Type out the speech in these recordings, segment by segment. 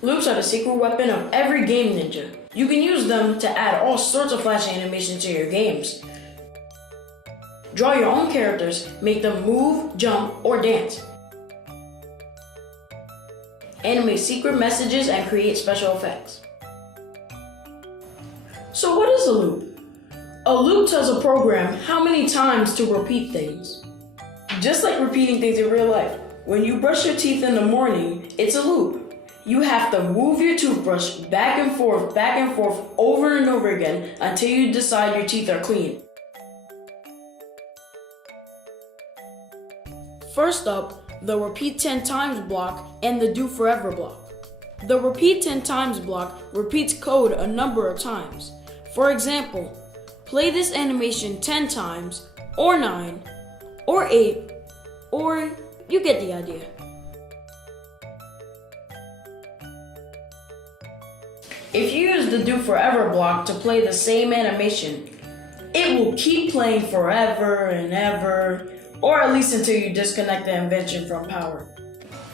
Loops are the secret weapon of every game ninja. You can use them to add all sorts of flash animations to your games. Draw your own characters, make them move, jump, or dance. Animate secret messages and create special effects. So what is a loop? A loop tells a program how many times to repeat things. Just like repeating things in real life. When you brush your teeth in the morning, it's a loop. You have to move your toothbrush back and forth, over and over again until you decide your teeth are clean. First up, the repeat 10 times block and the do forever block. The repeat 10 times block repeats code a number of times. For example, play this animation 10 times, or 9, or 8, or you get the idea. If you use the do forever block to play the same animation, it will keep playing forever and ever, or at least until you disconnect the invention from power.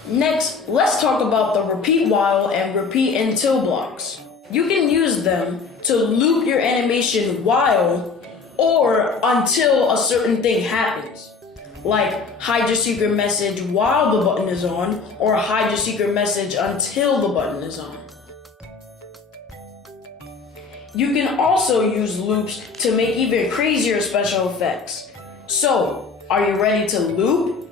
Next, let's talk about the repeat while and repeat until blocks. You can use them to loop your animation while or until a certain thing happens. Like hide your secret message while the button is on, or hide your secret message until the button is on. You can also use loops to make even crazier special effects. So, are you ready to loop?